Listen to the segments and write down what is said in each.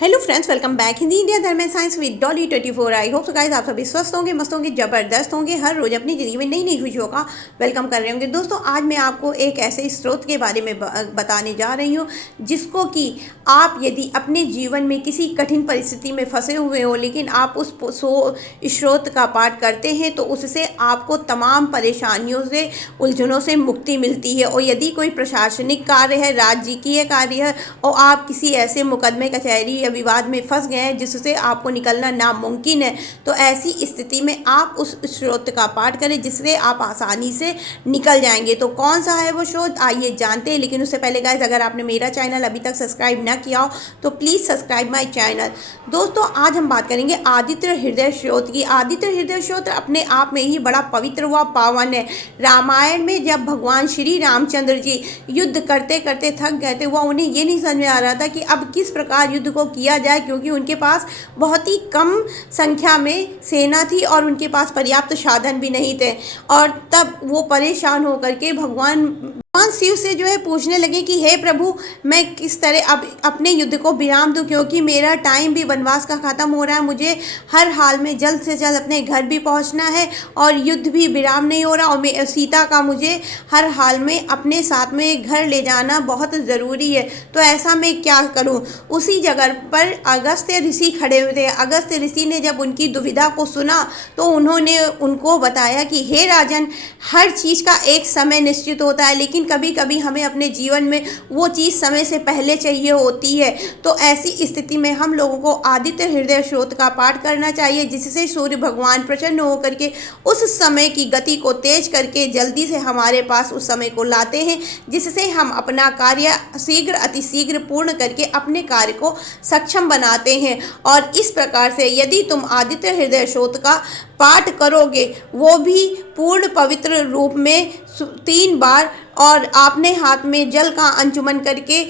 Hello friends, welcome back Hindi India dharma and science with Dolly 24। I hope so guys आप सभी स्वस्थ होंगे, मस्त होंगे, ज़बरदस्त होंगे, हर रोज़ अपनी ज़िंदगी में नई नई खुशियों का वेलकम कर रहे होंगे। दोस्तों, आज मैं आपको एक ऐसे स्रोत के बारे में बताने जा रही हूँ जिसको कि आप यदि अपने जीवन में किसी कठिन परिस्थिति में फंसे हुए हो, लेकिन आप उस स्रोत का पाठ करते हैं तो उससे आपको तमाम परेशानियों से, उलझनों से मुक्ति मिलती है। और यदि कोई प्रशासनिक कार्य है, राजकीय कार्य है और आप किसी ऐसे मुकदमे, कचहरी या विवाद में फंस गए हैं जिससे आपको निकलना नामुमकिन है, तो ऐसी स्थिति में आप उस स्रोत का पाठ करें जिससे आप आसानी से निकल जाएंगे। तो कौन सा है वो स्रोत, आइए जानते हैं। लेकिन उससे पहले गाइस, अगर आपने मेरा चैनल अभी तक सब्सक्राइब ना किया हो तो प्लीज़ सब्सक्राइब माई चैनल। दोस्तों, आज हम बात करेंगे आदित्य हृदय स्रोत की। आदित्य हृदय स्रोत अपने आप में ही बड़ा पवित्र व पावन है। रामायण में जब भगवान श्री रामचंद्र जी युद्ध करते करते थक गए थे, वह उन्हें ये नहीं समझ में आ रहा था कि अब किस प्रकार युद्ध को किया जाए, क्योंकि उनके पास बहुत ही कम संख्या में सेना थी और उनके पास पर्याप्त साधन भी नहीं थे। और तब वो परेशान होकर के भगवान शिव से जो है पूछने लगे कि हे प्रभु, मैं किस तरह अब अपने युद्ध को विराम दूं, क्योंकि मेरा टाइम भी वनवास का ख़त्म हो रहा है, मुझे हर हाल में जल्द से जल्द अपने घर भी पहुंचना है और युद्ध भी विराम नहीं हो रहा, और सीता का मुझे हर हाल में अपने साथ में घर ले जाना बहुत ज़रूरी है। तो ऐसा मैं क्या करूं। उसी जगह पर अगस्त्य ऋषि खड़े हुए थे। अगस्त्य ऋषि ने जब उनकी दुविधा को सुना तो उन्होंने उनको बताया कि हे राजन, हर चीज़ का एक समय निश्चित होता है, लेकिन कभी कभी हमें अपने जीवन में वो चीज़ समय से पहले चाहिए होती है। तो ऐसी स्थिति में हम लोगों को आदित्य हृदय स्रोत का पाठ करना चाहिए, जिससे सूर्य भगवान प्रसन्न होकर के उस समय की गति को तेज करके जल्दी से हमारे पास उस समय को लाते हैं, जिससे हम अपना कार्य शीघ्र अतिशीघ्र पूर्ण करके अपने कार्य को सक्षम बनाते हैं। और इस प्रकार से यदि तुम आदित्य हृदय स्रोत का पाठ करोगे, वो भी पूर्ण पवित्र रूप में 3 बार, और आपने हाथ में जल का अंजुमन करके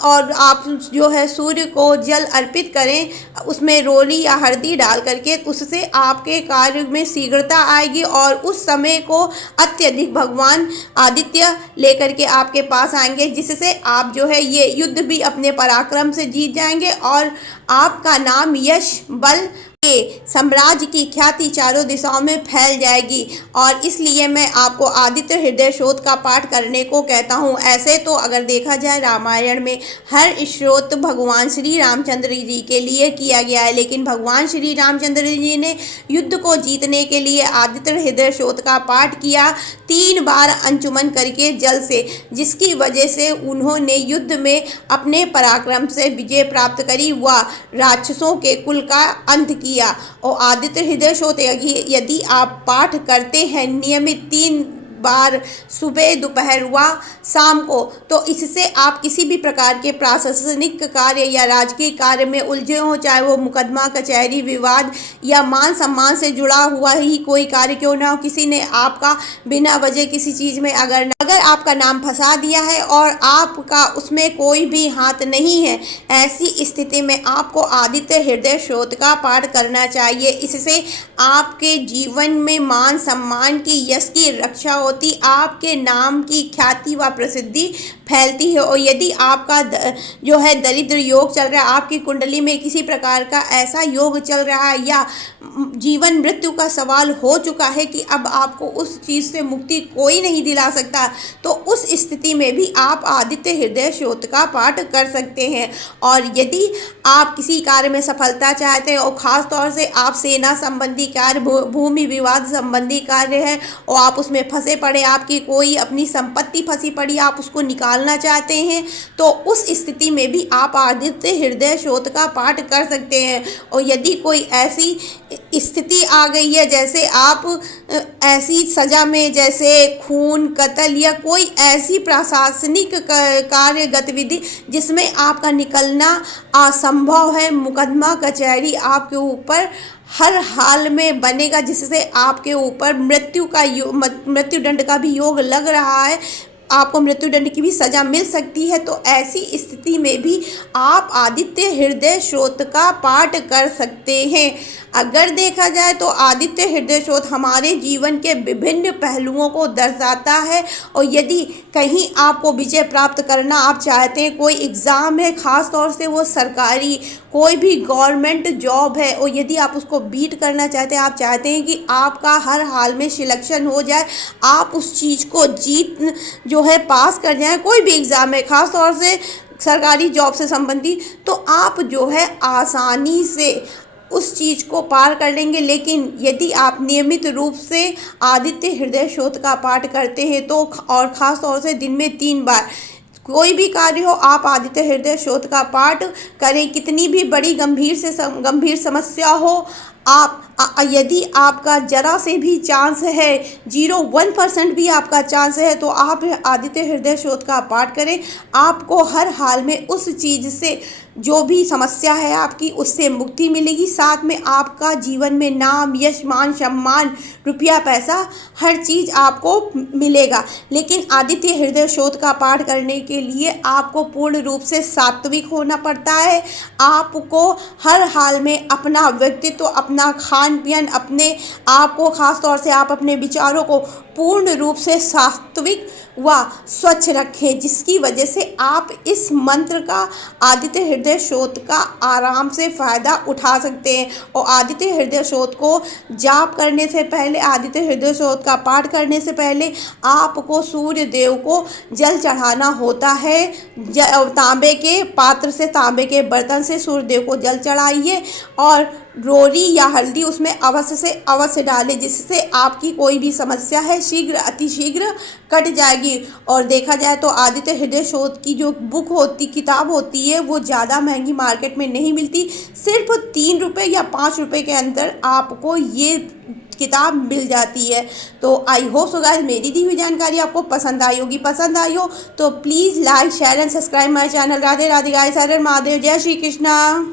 और आप जो है सूर्य को जल अर्पित करें, उसमें रोली या हल्दी डाल करके, उससे आपके कार्य में शीघ्रता आएगी और उस समय को अत्यधिक भगवान आदित्य लेकर के आपके पास आएंगे, जिससे आप जो है ये युद्ध भी अपने पराक्रम से जीत जाएंगे और आपका नाम, यश, बल, साम्राज्य की ख्याति चारों दिशाओं में फैल जाएगी। और इसलिए मैं आपको आदित्य हृदय स्रोत का पाठ करने को कहता हूँ। ऐसे तो अगर देखा जाए, रामायण में हर स्रोत भगवान श्री रामचंद्र जी के लिए किया गया है, लेकिन भगवान श्री रामचंद्र जी ने युद्ध को जीतने के लिए आदित्य हृदय स्रोत का पाठ किया 3 बार अंजुमन करके जल से, जिसकी वजह से उन्होंने युद्ध में अपने पराक्रम से विजय प्राप्त करी व राक्षसों के कुल का अंत किया। और आदित्य हृदय स्रोत यदि आप पाठ करते हैं नियमित 3 बार, सुबह, दोपहर व शाम को, तो इससे आप किसी भी प्रकार के प्रशासनिक कार्य या राजकीय कार्य में उलझे हों, चाहे वो मुकदमा, कचहरी, विवाद या मान सम्मान से जुड़ा हुआ ही कोई कार्य क्यों ना हो, किसी ने आपका बिना वजह किसी चीज़ में अगर आपका नाम फंसा दिया है और आपका उसमें कोई भी हाथ नहीं है, ऐसी स्थिति में आपको आदित्य हृदय स्रोत का पाठ करना चाहिए। इससे आपके जीवन में मान सम्मान की, यश की रक्षा होती, आपके नाम की ख्याति व प्रसिद्धि फैलती है। और यदि आपका जो है दरिद्र योग चल रहा है, आपकी कुंडली में किसी प्रकार का ऐसा योग चल रहा है या जीवन मृत्यु का सवाल हो चुका है कि अब आपको उस चीज़ से मुक्ति कोई नहीं दिला सकता, तो उस स्थिति में भी आप आदित्य हृदय स्रोत का पाठ कर सकते हैं। और यदि आप किसी कार्य में सफलता चाहते हैं और ख़ास तौर से आप सेना संबंधी कार्य, भूमि विवाद संबंधी कार्य है और आप उसमें फंसे पड़े, आपकी कोई अपनी संपत्ति फंसी पड़ी, आप उसको निकालना चाहते हैं, तो उस स्थिति में भी आप आदित्य हृदय स्रोत का पाठ कर सकते हैं। और यदि कोई ऐसी स्थिति आ गई है, जैसे आप ऐसी सज़ा में, जैसे खून, कत्ल या कोई ऐसी प्रशासनिक कार्य गतिविधि जिसमें आपका निकलना असंभव है, मुकदमा, कचहरी आपके ऊपर हर हाल में बनेगा, जिससे आपके ऊपर मृत्युदंड का भी योग लग रहा है, आपको मृत्युदंड की भी सज़ा मिल सकती है। तो ऐसी स्थिति में भी आप आदित्य हृदय स्रोत का पाठ कर सकते हैं। अगर देखा जाए तो आदित्य हृदय स्रोत हमारे जीवन के विभिन्न पहलुओं को दर्शाता है, और यदि कहीं आपको विजय प्राप्त करना आप चाहते हैं, कोई एग्ज़ाम है, ख़ास तौर से वो सरकारी कोई भी गवर्नमेंट जॉब है, और यदि आप उसको बीट करना चाहते हैं, आप चाहते हैं कि आपका हर हाल में सिलेक्शन हो जाए, आप उस चीज़ को जीत जो है पास कर जाएं, कोई भी एग्ज़ाम है, ख़ास तौर से सरकारी जॉब से संबंधित, तो आप जो है आसानी से उस चीज़ को पार कर लेंगे। लेकिन यदि आप नियमित रूप से आदित्य हृदय स्रोत का पाठ करते हैं तो, और ख़ास तौर से दिन में 3 बार कोई भी कार्य हो, आप आदित्य हृदय स्रोत का पाठ करें। कितनी भी बड़ी गंभीर समस्या हो, आप यदि आपका जरा से भी चांस है, 0.1% भी आपका चांस है, तो आप आदित्य हृदय स्रोत का पाठ करें। आपको हर हाल में उस चीज़ से, जो भी समस्या है आपकी, उससे मुक्ति मिलेगी। साथ में आपका जीवन में नाम, यश, मान, सम्मान, रुपया, पैसा, हर चीज़ आपको मिलेगा। लेकिन आदित्य हृदय स्रोत का पाठ करने के लिए आपको पूर्ण रूप से सात्विक होना पड़ता है। आपको हर हाल में अपना व्यक्तित्व, अपना खान पीन, अपने आप को, खास तौर से आप अपने विचारों को पूर्ण रूप से सात्विक व स्वच्छ रखें, जिसकी वजह से आप इस मंत्र का, आदित्य हृदय स्रोत का आराम से फ़ायदा उठा सकते हैं। और आदित्य हृदय स्रोत को जाप करने से पहले, आदित्य हृदय स्रोत का पाठ करने से पहले आपको सूर्य देव को जल चढ़ाना होता है। तांबे के पात्र से, तांबे के बर्तन से सूर्य देव को जल चढ़ाइए, और रोरी या हल्दी उसमें अवश्य से अवश्य डालें, जिससे आपकी कोई भी समस्या है शीघ्र अतिशीघ्र कट जाएगी। और देखा जाए तो आदित्य हृदय स्रोत की जो किताब होती है, वो ज़्यादा महंगी मार्केट में नहीं मिलती। सिर्फ 3 रुपये या 5 रुपये के अंदर आपको ये किताब मिल जाती है। तो आई होप सो गाइस मेरी दी हुई जानकारी आपको पसंद आई होगी। पसंद आई हो तो please like, share and subscribe my channel. Radhe Radhe guys, हर हर महादेव, जय श्री कृष्णा।